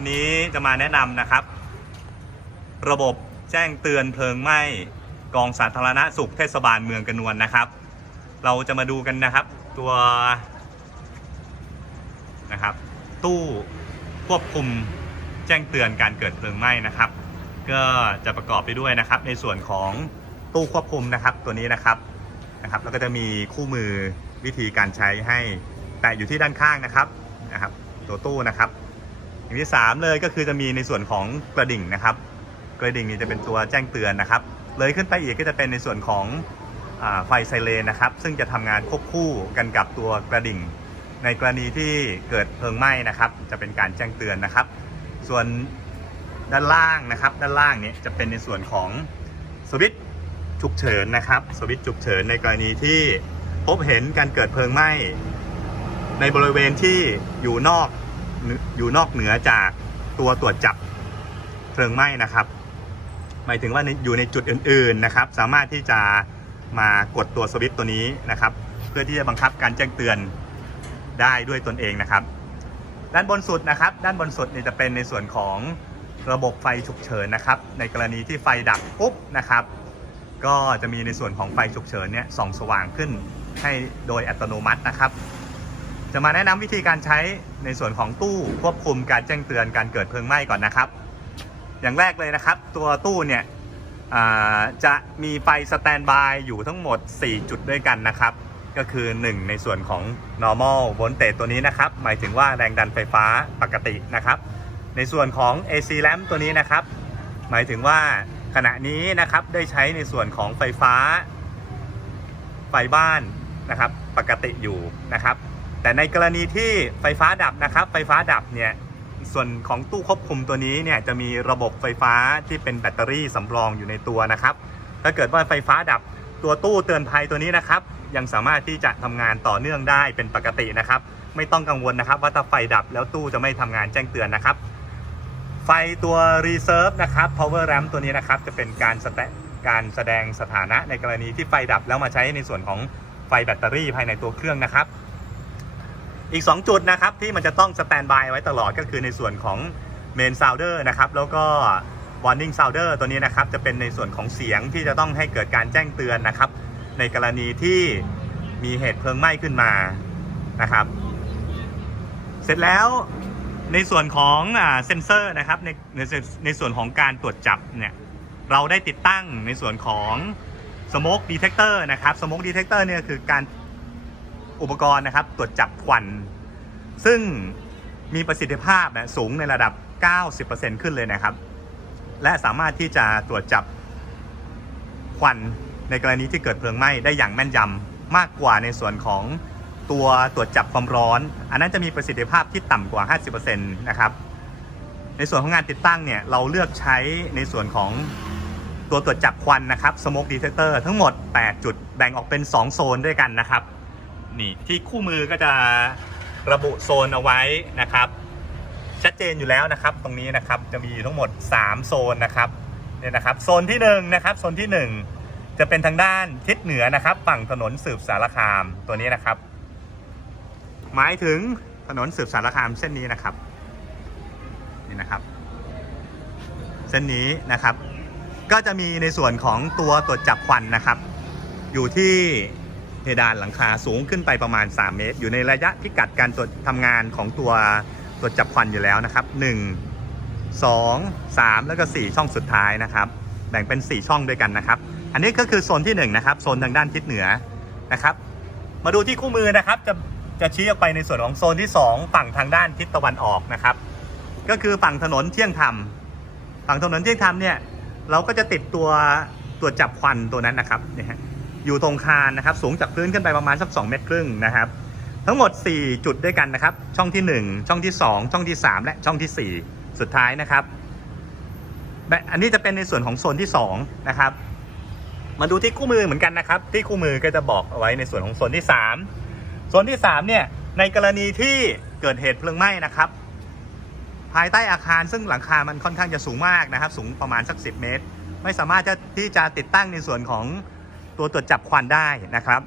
วันนี้จะมาแนะนำนะครับ ระบบแจ้งเตือนเพลิงไหม้กองสาธารณสุขเทศบาลเมืองกระนวนนะครับ เราจะมาดูกันนะครับ ตัวนะครับ ตู้ควบคุมแจ้งเตือนการเกิดเพลิงไหม้นะครับ ก็จะประกอบไปด้วยนะครับ ในส่วนของตู้ควบคุมนะครับ ตัวนี้นะครับนะครับ แล้วก็จะมีคู่มือวิธีการใช้ให้แปะอยู่ที่ด้านข้างนะครับนะครับ ตัวตู้นะครับ อย่างที่ 3 เลยก็คือจะมีในส่วนของกระดิ่งนะครับ กระดิ่งนี้จะเป็นตัวแจ้งเตือนนะครับ เลยขึ้นไปอีกก็จะเป็นในส่วนของอไฟไซเรนนะครับ ซึ่งจะทำงานควบคู่กันกับตัวกระดิ่ง ในกรณีที่เกิดเพลิงไหม้นะครับ จะเป็นการแจ้งเตือนนะครับ ส่วนด้านล่างนะครับ ด้านล่างนี่ยจะเป็นในส่วนของสวิตช์ฉุกเฉินนะครับสวิตช์ฉุกเฉินในกรณีที่พบเห็นการเกิดเพลิงไหม้ในบริเวณที่อยู่นอก อยู่นอกเหนือจากตัวตรวจจับเพลิงไหม้นะครับ หมายถึงว่าอยู่ในจุดอื่นๆนะครับ สามารถที่จะมากดตัวสวิตตัวนี้นะครับ เพื่อที่จะบังคับการแจ้งเตือนได้ด้วยตนเองนะครับ ด้านบนสุดนะครับ ด้านบนสุดเนี่ยจะเป็นในส่วนของระบบไฟฉุกเฉินนะครับ ในกรณีที่ไฟดับปุ๊บนะครับ ก็จะมีในส่วนของไฟฉุกเฉินเนี่ยส่องสว่างขึ้นให้โดยอัตโนมัตินะครับ จะมาแนะนำวิธีการใช้ในส่วนของตู้ควบคุมการแจ้งเตือนการเกิดเพลิงไหม้ก่อนนะครับ อย่างแรกเลยนะครับ ตัวตู้เนี่ยจะมีไฟสแตนบายอยู่ทั้งหมด 4 จุดด้วยกันนะครับ ก็คือ 1 ในส่วนของ normal voltage ตัวนี้นะครับ หมายถึงว่าแรงดันไฟฟ้าปกตินะครับ ในส่วนของ AC lamp ตัวนี้นะครับ หมายถึงว่าขณะนี้นะครับได้ใช้ในส่วนของไฟฟ้า ไฟบ้านนะครับ ปกติอยู่นะครับ แต่ในกรณีที่ไฟฟ้าดับนะครับ ไฟฟ้าดับเนี่ยส่วนของตู้ควบคุมตัวนี้เนี่ยจะมีระบบไฟฟ้าที่เป็นแบตเตอรี่สำรองอยู่ในตัวนะครับ ถ้าเกิดว่าไฟฟ้าดับตัวตู้เตือนภัยตัวนี้นะครับ ยังสามารถที่จะทำงานต่อเนื่องได้เป็นปกตินะครับ ไม่ต้องกังวลนะครับ ว่าถ้าไฟดับแล้วตู้จะไม่ทำงานแจ้งเตือนนะครับ ไฟตัว reserve นะครับ power ramp ตัวนี้นะครับ จะเป็นการแสดงการแสดงสถานะในกรณีที่ไฟดับแล้วมาใช้ในส่วนของไฟแบตเตอรี่ภายในตัวเครื่องนะครับ อีก 2 จุดนะครับที่มันจะต้องสแตนบายไว้ตลอดก็คือในส่วนของ main sounder นะครับแล้วก็ warning sounder ตัวนี้นะครับจะเป็นในส่วนของเสียงที่จะต้องให้เกิดการแจ้งเตือนนะครับ ในกรณีที่มีเหตุเพลิงไหม้ขึ้นมานะครับ เสร็จแล้วในส่วนของเซนเซอร์นะครับในในในส่วนของการตรวจจับเนี่ยเราได้ติดตั้งในส่วนของ smoke detector นะครับ smoke detector เนี่ยคือการ อุปกรณ์นะครับ ตรวจจับควัน ซึ่งมีประสิทธิภาพนะสูงในระดับ 90%ขึ้นเลยนะครับ และสามารถที่จะตรวจจับควันในกรณีที่เกิดเพลิงไหม้ได้อย่างแม่นยำมากกว่าในส่วนของตัวตรวจจับความร้อน อันนั้นจะมีประสิทธิภาพที่ต่ำกว่า 50%นะครับ ในส่วนของงานติดตั้งเนี่ยเราเลือกใช้ในส่วนของตัวตรวจจับควันนะครับ smoke detector ทั้งหมด 8 จุดแบ่งออกเป็น 2 โซนด้วยกันนะครับ นี่ที่คู่มือก็จะระบุโซนเอาไว้นะครับ ชัดเจนอยู่แล้วนะครับ ตรงนี้นะครับจะมีทั้งหมด 3 โซนนะครับเนี่ยนะครับโซนที่1นะครับโซนที่ 1 จะเป็นทางด้านทิศเหนือนะครับ ฝั่งถนนสืบสารคามตัวนี้นะครับ หมายถึงถนนสืบสารคามเส้นนี้นะครับนี่นะครับ เส้นนี้นะครับ ก็จะมีในส่วนของตัวตรวจจับควันนะครับ อยู่ที่ เพดานหลังคาสูงขึ้นไปประมาณ 3 เมตร อยู่ในระยะพิกัดการตรวจทำงานของตัวตรวจจับควันอยู่แล้วนะครับ 1 2 3 แล้วก็ 4 ช่องสุดท้ายนะครับ แบ่งเป็น 4 ช่องด้วยกันนะครับ อันนี้ก็คือโซนที่1นะครับโซนทางด้านทิศเหนือนะครับ มาดูที่คู่มือนะครับจะจะชี้ออกไปในส่วนของโซนที่ 2 ฝั่งทางด้านทิศตะวันออกนะครับ ก็คือฝั่งถนนเที่ยงธรรมฝั่งถนนเที่ยงธรรมเนี่ยเราก็จะติดตัวตัวจับควันตัวนั้นนะครับเนี่ยฮะ อยู่ตรงคานนะครับ สูงจากพื้นขึ้นไปประมาณสัก 2 เมตรครึ่งนะครับ ทั้งหมด 4 จุดด้วยกันนะครับ ช่องที่ 1 ช่องที่ 2 ช่องที่ 3 และช่องที่ 4 สุดท้ายนะครับแบบอันนี้จะเป็นในส่วนของโซนที่ 2 นะครับ มาดูที่คู่มือเหมือนกันนะครับ ที่คู่มือก็จะบอกเอาไว้ในส่วนของโซนที่ 3 โซนที่ 3 เนี่ย ในกรณีที่เกิดเหตุเพลิงไหม้นะครับ ภายใต้อาคารซึ่งหลังคามันค่อนข้างจะสูงมากนะครับ สูงประมาณสัก 10 เมตร ไม่สามารถจะที่จะติดตั้งในส่วนของ ตัวตรวจจับควันได้นะครับ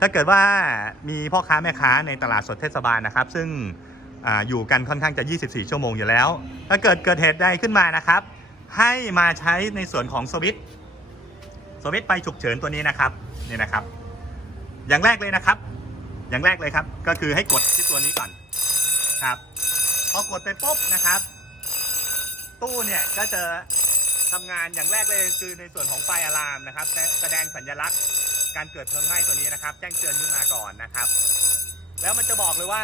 ถ้าเกิดว่ามีพ่อค้าแม่ค้าในตลาดสดเทศบาลนะครับ ซึ่งออยู่กันค่อนข้างจะ 24 ชั่วโมงอยู่แล้ว ถ้าเกิดเกิดเหตุใดขึ้นมานะครับ ให้มาใช้ในส่วนของสวิตช์สวิตช์ไฟฉุกเฉินตัวนี้นะครับนี่นะครับ อย่างแรกเลยนะครับ อย่างแรกเลยครับ ก็คือให้กดที่ตัวนี้ก่อนครับพอกดไปปุ๊บนะครับ ตู้เนี่ยก็จะ ทำงานอย่างแรกเลยคือในส่วนของไฟอะลามนะครับแสแสดงสัญลักษณ์การเกิดเพลิงไหม้ตัวนี้นะครับ แจ้งเตือนขึ้นมาก่อนนะครับ แล้วมันจะบอกเลยว่า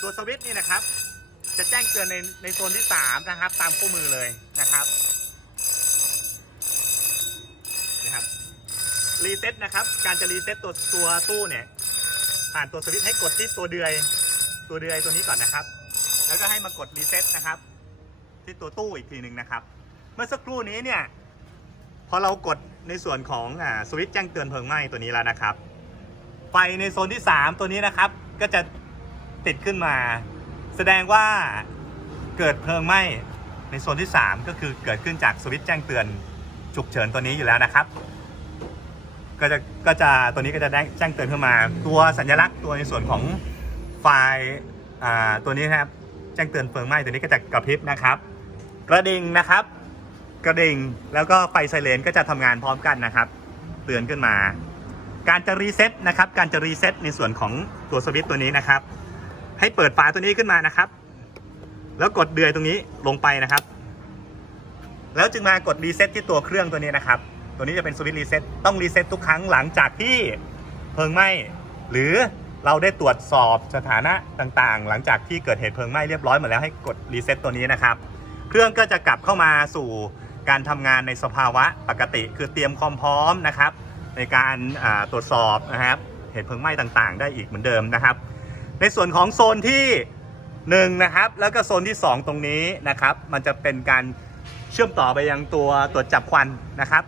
ตัวสวิตช์นี่นะครับ จะแจ้งเตือนในในโซนที่ 3 นะครับ ตามคู่มือเลยนะครับนะครับรีเซ็ตนะครับ การจะรีเซ็ตตัวตัวตู้เนี่ยผ่านตัวสวิตช์ให้กดที่ตัวเดือยตัวเดือยตัวนี้ก่อนนะครับ แล้วก็ให้มากดรีเซ็ตนะครับ ที่ตัวตู้อีกทีหนึ่งนะครับ เมื่อสักครู่นี้เนี่ยพอเรากดในส่วนของอ่าสวิตช์แจ้งเตือนเพลิงไหม้ตัวนี้แล้วนะครับ ไฟในโซนที่ 3 ตัวนี้นะครับ ก็จะติดขึ้นมา แสดงว่าเกิดเพลิงไหม้ในโซนที่ 3 ก็คือเกิดขึ้นจากสวิตช์แจ้งเตือนฉุกเฉินตัวนี้อยู่แล้วนะครับ ก็จะก็จะตัวนี้ก็จะได้แจ้งเตือนขึ้นมา ตัวสัญลักษณ์ตัวในส่วนของไฟอ่าตัวนี้นะครับแจ้งเตือนเพลิงไหม้ตัวนี้ก็จะกระพริบนะครับ กระดิ่งนะครับ กระดิ่ง แล้วก็ไฟไซเรนก็จะทำงานพร้อมกันนะครับ เตือนขึ้นมา การจะรีเซ็ตนะครับ การจะรีเซ็ตในส่วนของตัวสวิตตัวนี้นะครับ ให้เปิดฝาตัวนี้ขึ้นมานะครับ แล้วกดเดือยตรงนี้ลงไปนะครับ แล้วจึงมากดรีเซ็ตที่ตัวเครื่องตัวนี้นะครับ ตัวนี้จะเป็นสวิตช์รีเซ็ตต้องรีเซ็ตทุกครั้งหลังจากที่เพลิงไหม้หรือเราได้ตรวจสอบสถานะต่างๆ หลังจากที่เกิดเหตุเพลิงไหม้เรียบร้อยหมดแล้วให้กดรีเซ็ตตัวนี้นะครับ เครื่องก็จะกลับเข้ามาสู่ การทำงานในสภาวะปกติ คือเตรียมความพร้อมนะครับ ในการตรวจสอบนะครับเหตุเพลิงไหม้ต่างๆ ได้อีกเหมือนเดิมนะครับ ในส่วนของโซนที่1นะครับแล้วก็โซนที่ 2 ตรงนี้นะครับ มันจะเป็นการเชื่อมต่อไปยังตัวตรวจจับควันนะครับ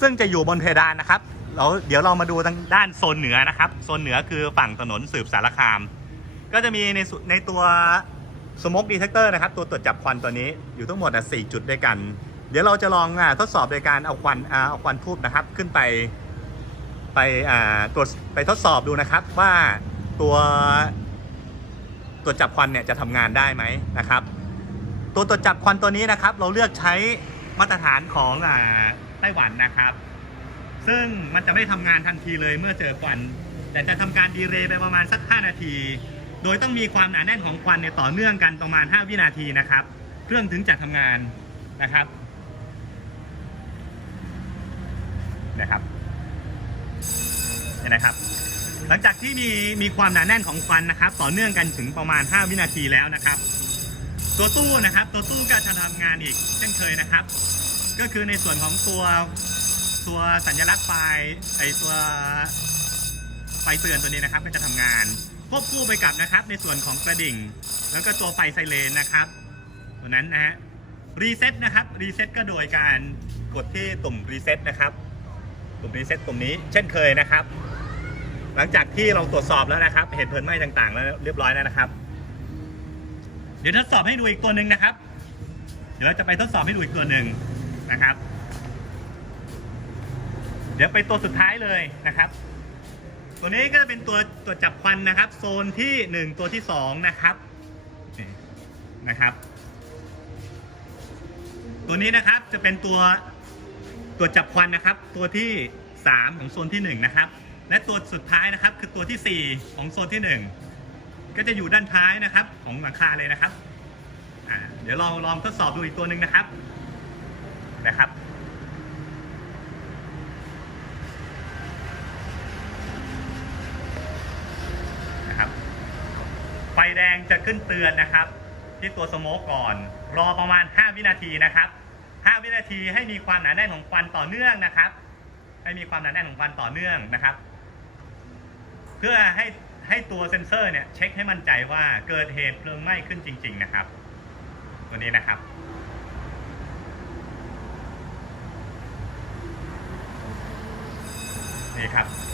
ซึ่งจะอยู่บนเพดานนะครับเราเดี๋ยวเรามาดูทางด้านโซนเหนือนะครับ โซนเหนือคือฝั่งถนนสืบสารคาม ก็จะมีในในตัว ส่วนในตัว smoke detector นะครับ ตัวตรวจจับควันตัวนี้อยู่ทั้งหมดอะ4จุดด้วยกัน เดี๋ยวเราจะลองอะทดสอบโดยการเอาควันอ่าเอาควันทูบนะครับ ขึ้นไปไปอ่าตรวจไปทดสอบดูนะครับว่าตัวตรวจจับควันเนี่ยจะทำงานได้ไหมนะครับ ตัวตรวจจับควันตัวนี้นะครับ เราเลือกใช้มาตรฐานของอ่าไต้หวันนะครับ ซึ่งมันจะไม่ทำงานทันทีเลยเมื่อเจอควัน แต่จะทำการดีเลย์ไปประมาณสัก 5 นาที โดยต้องมีความหนาแน่นของควันเนี่ยต่อเนื่องกันประมาณ 5 วินาทีนะครับ เครื่องถึงจะทำงานนะครับนะครับเนี่ยนะครับ หลังจากที่มีมีความหนาแน่นของควันนะครับ ต่อเนื่องกันถึงประมาณ 5 วินาทีแล้วนะครับ ตัวตู้นะครับ ตัวตู้ก็จะทำงานอีกเช่นเคยนะครับ ก็คือในส่วนของตัวตัวสัญลักษณ์ไฟไอตัวไฟเตือนตัวนี้นะครับ ก็จะทำงาน ควบคู่ไปกับนะครับในส่วนของกระดิ่ง แล้วก็ตัวไฟไซเรนนะครับตัวนั้นนะฮะรีเซ็ตนะครับรีเซ็ตก็โดยการกดที่ตุ่มรีเซ็ตนะครับตุ่มรีเซ็ตตุ่มนี้เช่นเคยนะครับ หลังจากที่เราตรวจสอบแล้วนะครับ เหตุเพลิงไหม้ต่างๆ แล้วเรียบร้อยแล้วนะครับ เดี๋ยวทดสอบให้ดูอีกตัวหนึ่งนะครับ เดี๋ยวเราจะไปทดสอบให้ดูอีกตัวหนึ่งนะครับ เดี๋ยวไปตัวสุดท้ายเลยนะครับ ตัวนี้ก็จะเป็นตัวตัวจับควันนะครับ โซนที่ 1 ตัวที่ 2 นะครับนี่นะครับ ตัวนี้นะครับจะเป็นตัวตัวจับควันนะครับ ตัวที่ 3 ของโซนที่ 1 นะครับ และตัวสุดท้ายนะครับ คือตัวที่ 4 ของโซนที่ 1 ก็จะอยู่ด้านท้ายนะครับของหลังคาเลยนะครับเดี๋ยวลองลองทดสอบดูอีกตัวหนึ่งนะครับนะครับ ฟแดงจะขึ้นเตือนนะครับ ที่ตัวสโมกก่อน รอประมาณ 5 วินาทีนะครับ 5 วินาทีให้มีความหนาแน่นของควันต่อเนื่องนะครับ ให้มีความหนาแน่นของควันต่อเนื่องนะครับ เพื่อให้ให้ตัวเซ็นเซอร์เนี่ยเช็คให้มั่นใจว่าเกิดเหตุเพลิงไหม้ขึ้นจริง ๆ นะครับ ตัวนี้นะครับนี่ครับ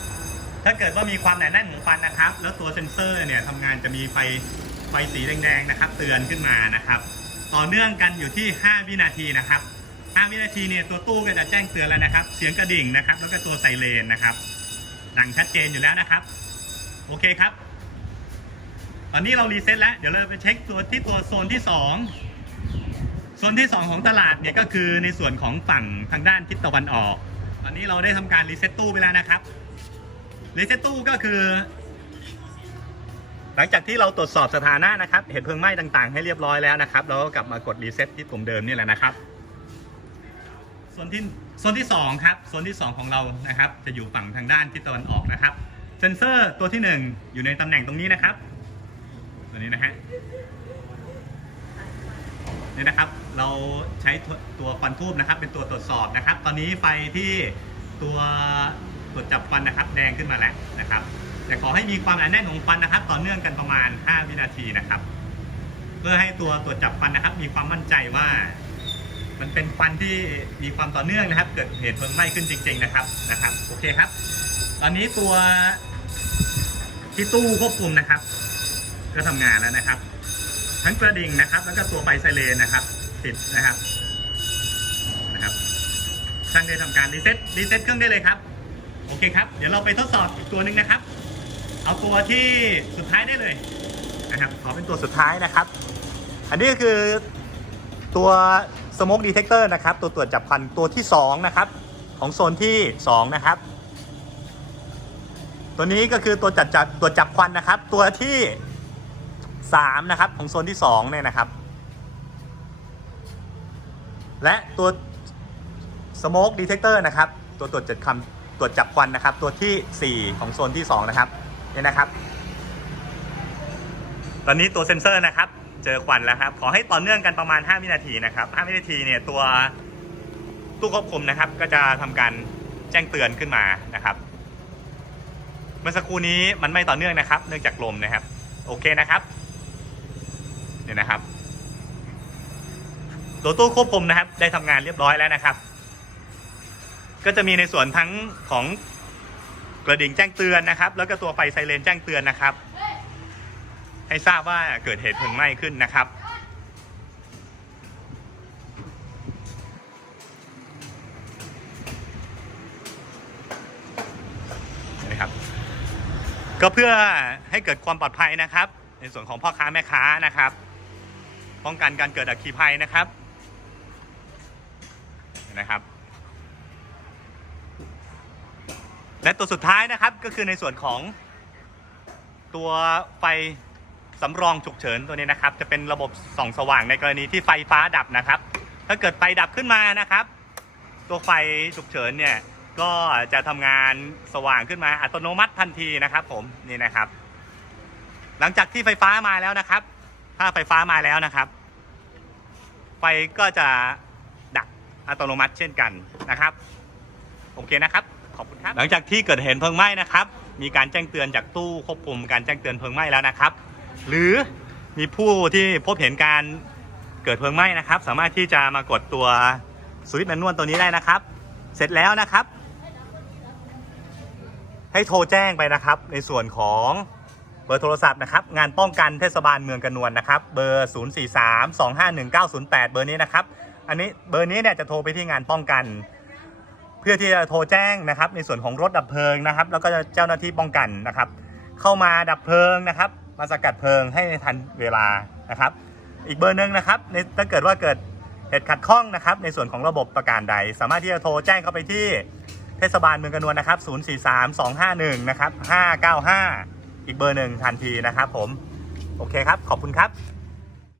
ถ้าเกิดว่ามีความหนาแน่นของควันนะครับ แล้วตัวเซ็นเซอร์เนี่ยทำงานจะมีไฟไฟสีแดงๆนะครับเตือนขึ้นมานะครับ ต่อเนื่องกันอยู่ที่ 5 วินาทีนะครับ 5 วินาทีเนี่ยตัวตู้ก็จะแจ้งเตือนแล้วนะครับ เสียงกระดิ่งนะครับ แล้วก็ตัวไซเรนนะครับดังชัดเจนอยู่แล้วนะครับ โอเคครับ ตอนนี้เรารีเซ็ตแล้ว เดี๋ยวเราไปเช็คตัวที่ตัวโซนที่สองโซนที่ 2 ของตลาดเนี่ยก็คือในส่วนของฝั่งทางด้านทิศตะวันออก ตอนนี้เราได้ทำการรีเซ็ตตู้ไปแล้วนะครับ รีเซ็ตตู้ก็คือ หลังจากที่เราตรวจสอบสถานะนะครับ เหตุเพลิงไหม้ต่างๆ ให้เรียบร้อยแล้วนะครับเราก็กลับมากดรีเซ็ตที่ปุ่มเดิมนี่แหละนะครับส่วนที่โซนที่สองครับโซนที่สองของเรานะครับ จะอยู่ฝั่งทางด้านทิศตะวันออกนะครับ เซนเซอร์ตัวที่หนึ่งอยู่ในตำแหน่งตรงนี้นะครับ ตัวนี้นะฮะนี่นะครับ เราใช้ตัวตัวควันทูบนะครับ เป็นตัวตรวจสอบนะครับ ตอนนี้ไฟที่ตัว ตรวจจับควันนะครับ แดงขึ้นมาแล้วนะครับแต่ขอให้มีความหนาแน่นของควันนะครับ ต่อเนื่องกันประมาณ 5 วินาทีนะครับ เพื่อให้ตัวตรวจจับควันนะครับ มีความมั่นใจว่า มันเป็นควันที่มีความต่อเนื่องนะครับ เกิดเหตุเพลิงไหม้ขึ้นจริง ๆนะครับนะครับ โอเคครับ ตอนนี้ตัวที่ตู้ควบคุมนะครับ ก็ทำงานแล้วนะครับ ทั้งกระดิ่งนะครับ แล้วก็ตัวไฟไซเรนนะครับ ติดนะครับนะครับช่างได้ทำการรีเซ็ตรีเซ็ตเครื่องได้เลยครับ โอเคครับ เดี๋ยวเราไปทดสอบอีกตัวหนึ่งนะครับ เอาตัวที่สุดท้ายได้เลยนะครับขอเป็นตัวสุดท้ายนะครับ อันนี้ก็คือตัว smoke detector นะครับ ตัวตรวจจับควันตัวที่ 2 นะครับ ของโซนที่ 2 นะครับ ตัวนี้ก็คือตัวจัดจัดตัวจับควันนะครับ ตัวที่ 3 นะครับ ของโซนที่2เนี่ยนะครับ และตัว smoke detector นะครับ ตัวตรวจจับคำ ตรวจจับควันนะครับ ตัวที่ 4 ของโซนที่ 2 นะครับเนี่ยนะครับ ตอนนี้ตัวเซ็นเซอร์นะครับ เจอควันแล้วครับ ขอให้ต่อเนื่องกันประมาณ 5 วินาทีนะครับ 5 วินาทีเนี่ยตัวตู้ควบคุมนะครับ ก็จะทำการแจ้งเตือนขึ้นมานะครับ เมื่อสักครู่นี้มันไม่ต่อเนื่องนะครับ เนื่องจากลมนะครับ โอเคนะครับเนี่ยนะครับ ตัวตู้ควบคุมนะครับ ได้ทำงานเรียบร้อยแล้วนะครับ ก็จะมีในส่วนทั้งของกระดิ่งแจ้งเตือนนะครับ แล้วก็ตัวไฟไซเรนแจ้งเตือนนะครับ ให้ทราบว่าเกิดเหตุเพลิงไหม้ขึ้นนะครับ นะครับ ก็เพื่อให้เกิดความปลอดภัยนะครับ ในส่วนของพ่อค้าแม่ค้านะครับ ป้องกันการเกิดอัคคีภัยนะครับนะครับ และตัวสุดท้ายนะครับก็คือในส่วนของตัวไฟสำรองฉุกเฉินตัวนี้นะครับ จะเป็นระบบส่องสว่างในกรณีที่ไฟฟ้าดับนะครับ ถ้าเกิดไฟดับขึ้นมานะครับ ตัวไฟฉุกเฉินเนี่ยก็จะทำงานสว่างขึ้นมาอัตโนมัติทันทีนะครับ ผมนี่นะครับ หลังจากที่ไฟฟ้ามาแล้วนะครับ ถ้าไฟฟ้ามาแล้วนะครับ ไฟก็จะดับอัตโนมัติเช่นกันนะครับ โอเคนะครับ ขอบคุณครับ หลังจากที่เกิดเหตุเพลิงไหม้นะครับ มีการแจ้งเตือนจากตู้ควบคุมการแจ้งเตือนเพลิงไหม้แล้วนะครับ หรือมีผู้ที่พบเห็นการเกิดเพลิงไหม้นะครับ สามารถที่จะมากดตัวสวิตช์แมนนวลตัวนี้ได้นะครับ เสร็จแล้วนะครับ ให้โทรแจ้งไปนะครับ ในส่วนของเบอร์โทรศัพท์นะครับ งานป้องกันเทศบาลเมืองกระนวนนะครับ เบอร์ 043-251-908 เบอร์นี้นะครับ อันนี้เบอร์นี้เนี่ยจะโทรไปที่งานป้องกัน พื่อที่จะโทรแจ้งนะครับ ในส่วนของรถดับเพลิงนะครับ แล้วก็เจ้าหน้าที่ป้องกันนะครับ เข้ามาดับเพลิงนะครับ มาสกัดเพลิงให้ทันเวลานะครับ อีกเบอร์หนึ่งนะครับในถ้าเกิดว่าเกิดเหตุขัดข้องนะครับ ในส่วนของระบบประการใด สามารถที่จะโทรแจ้งเข้าไปที่เทศบาลเมืองกระนวนนะครับ 043-251 นะครับ 595 อีกเบอร์หนึ่งทันทีนะครับผม โอเคครับ ขอบคุณครับ